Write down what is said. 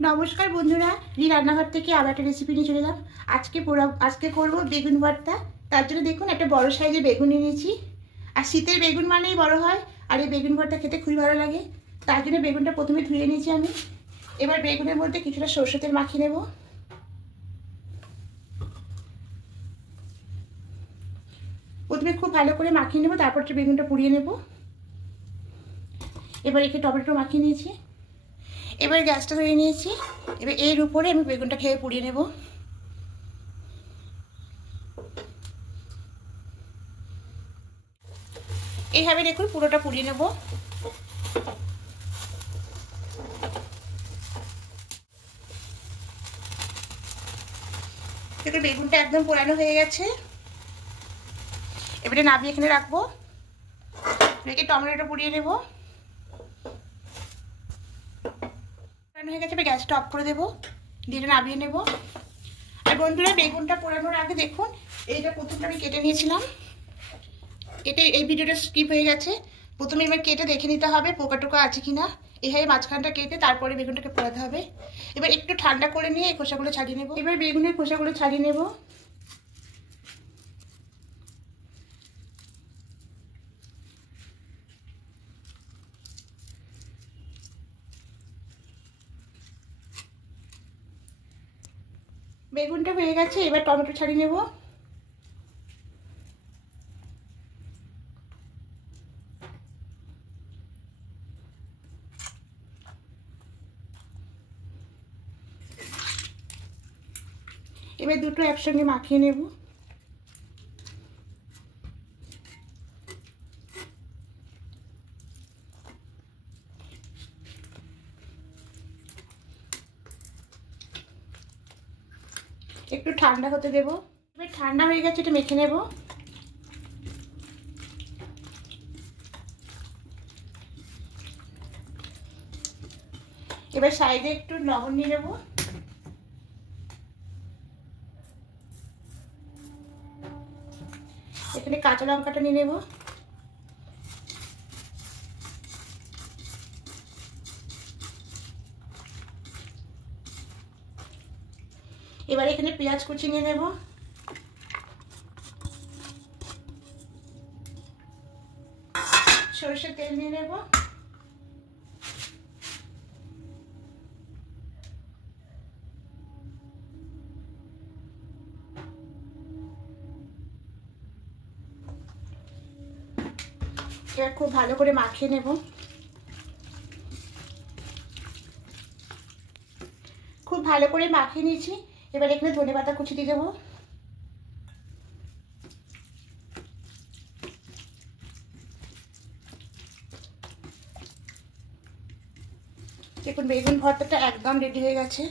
नमस्कार बंधुरा री रान्नाघर থেকে আবার একটা রেসিপি নিয়ে চলে এলাম। আজকে করব বেগুন ভর্তা। তার জন্য দেখুন একটা বড় সাইজের বেগুন নিয়েছি। আর শীতের বেগুন মানেই বড় হয়, আর এই বেগুন ভর্তা খেতে খুবই ভালো লাগে। তার জন্য বেগুনটা প্রথমে ধুয়ে নিয়েছি আমি। এবার বেগুনের মধ্যে কিছুটা সরষের তেল মাখিয়ে নেব। প্রথমে খুব ভালো করে মাখিয়ে নেব, তারপর বেগুনটা পুড়িয়ে নেব। এবার একে টমেটো মাখিয়ে নিয়েছি। এবার গ্যাসটা ধরিয়ে নিয়েছি। এবার এর উপরে আমি বেগুনটা খেয়ে পুড়িয়ে নেব। এইভাবে দেখুন পুরোটা পুড়িয়ে নেব। দেখুন বেগুনটা একদম পোড়ানো হয়ে গেছে। এবারে নামিয়ে এখানে রাখবো। রেখে টমেটোটা পুড়িয়ে নেব। হয়ে গেছে, গ্যাসটা অফ করে দেবো, দিয়ে নামিয়ে নেব। আর বন্ধুরা বেগুনটা পোড়ানোর আগে দেখুন এইটা প্রথমটা আমি কেটে নিয়েছিলাম। এই ভিডিওটা স্কিপ হয়ে গেছে। প্রথমে এবার কেটে দেখে নিতে হবে পোকা টোকা আছে কিনা। এইভাবে মাঝখানটা কেটে তারপরে বেগুনটাকে পোড়াতে হবে। এবার একটু ঠান্ডা করে নিয়ে এই খোসাগুলো ছাড়িয়ে নেব। এবার বেগুনের খোসাগুলো ছাড়িয়ে নেব। বেগুনটা হয়ে গেছে, এবার টমেটো ছাড়িয়ে নেব। এবার দুটো একসঙ্গে মাখিয়ে নেব। একটু ঠান্ডা হতে দেব। এবার ঠান্ডা হয়ে গেছে, এটা মেখে নেব। এবার সাইডে একটু লবণ নিয়ে নেব। এখানে কাঁচা লঙ্কাটা নিয়ে নেব। এবার এখানে পেঁয়াজ কুচি নিয়ে নেব। সরষের তেল নিয়ে নেব। এবার খুব ভালো করে মাখিয়ে নেব। খুব ভালো করে মাখিয়ে নিয়েছি। এবার এখানে ধনেপাতা কুচি দিয়ে দেবো। দেখুন বেগুন ভর্তাটা একদম রেডি হয়ে গেছে।